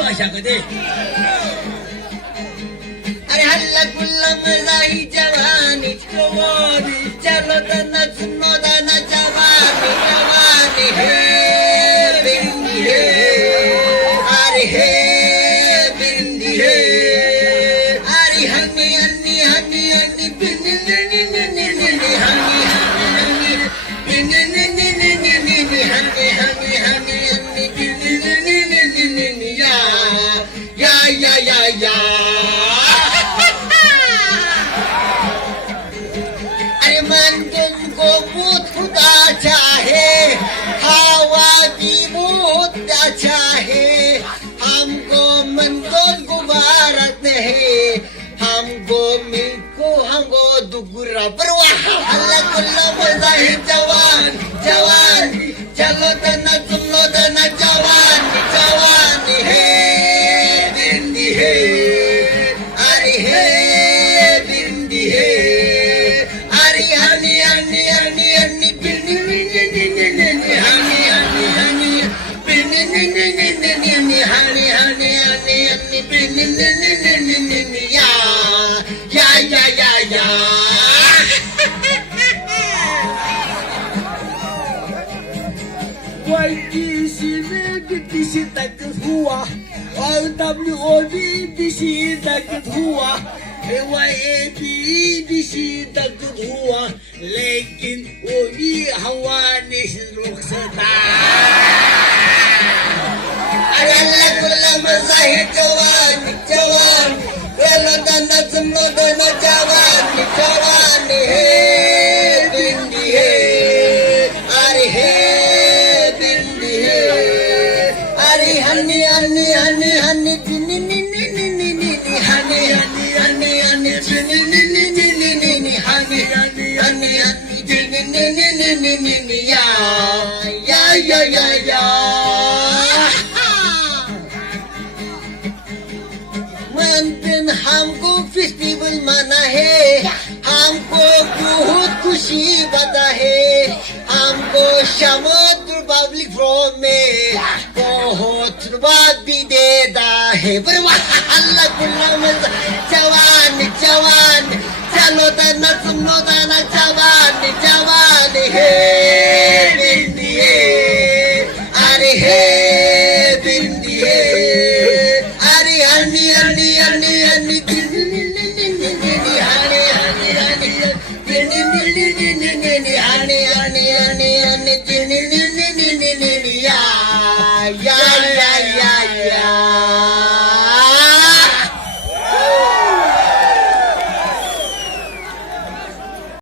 भाषा कधी अरे हल्ला गुल्ला मजा ही जवानी जवानी चलो दना सुनो दना जवानी जवानी हे बिंदी हे अरे हे बिंदी हे अरे हनी हनी हनी हनी बिंदी नी नी नी नी नी हनी हनी बिंदी नी नी नी नी नी नी हनी हनी हनी हनी बिंदी नी नी नी नी नी या अरे मन तुमको बहुत खुदा चाहे हवा भी बहुत अच्छा है हमको मन को गुबारत है हमको मिलको हमको दुगुरा परवाह अल्लाह कुल्ला मजा है जवान जवान चलो तना तुम लो तना जवान जवान है बिंदी है अरे है बिंदी है अरे हनी हनी हनी हनी बिंदी बिंदी बिंदी बिंदी हनी हनी हनी बिंदी बिंदी बिंदी बिंदी हनी हनी हनी हनी बिंदी बिंदी बिंदी बिंदी या YGC तक हुआ और WOBDC तक हुआ YABDC तक हुआ लेकिन वो भी हवा ने रुखसता अरे अल्लाह कुल्ला मजा है जवान जवान चलो दना सुनो दना जवान जवान है बिंदी है अरे है बिंदी है अरे हनी हनी हनी हनी नी नी नी नी नी नी नी हनी हनी हनी हनी नी नी नी नी नी नी नी हनी हनी हनी हनी नी नी नी नी नी नी नी या दिन हमको फेस्टिवल मना है हमको बहुत खुशी बता है हमको समुद्र पब्लिक फोरम में बहुत रुपया भी देता है अल्लाह कुल्ला मजा जवान जवान चलो तना सुनो तना जवान जवान है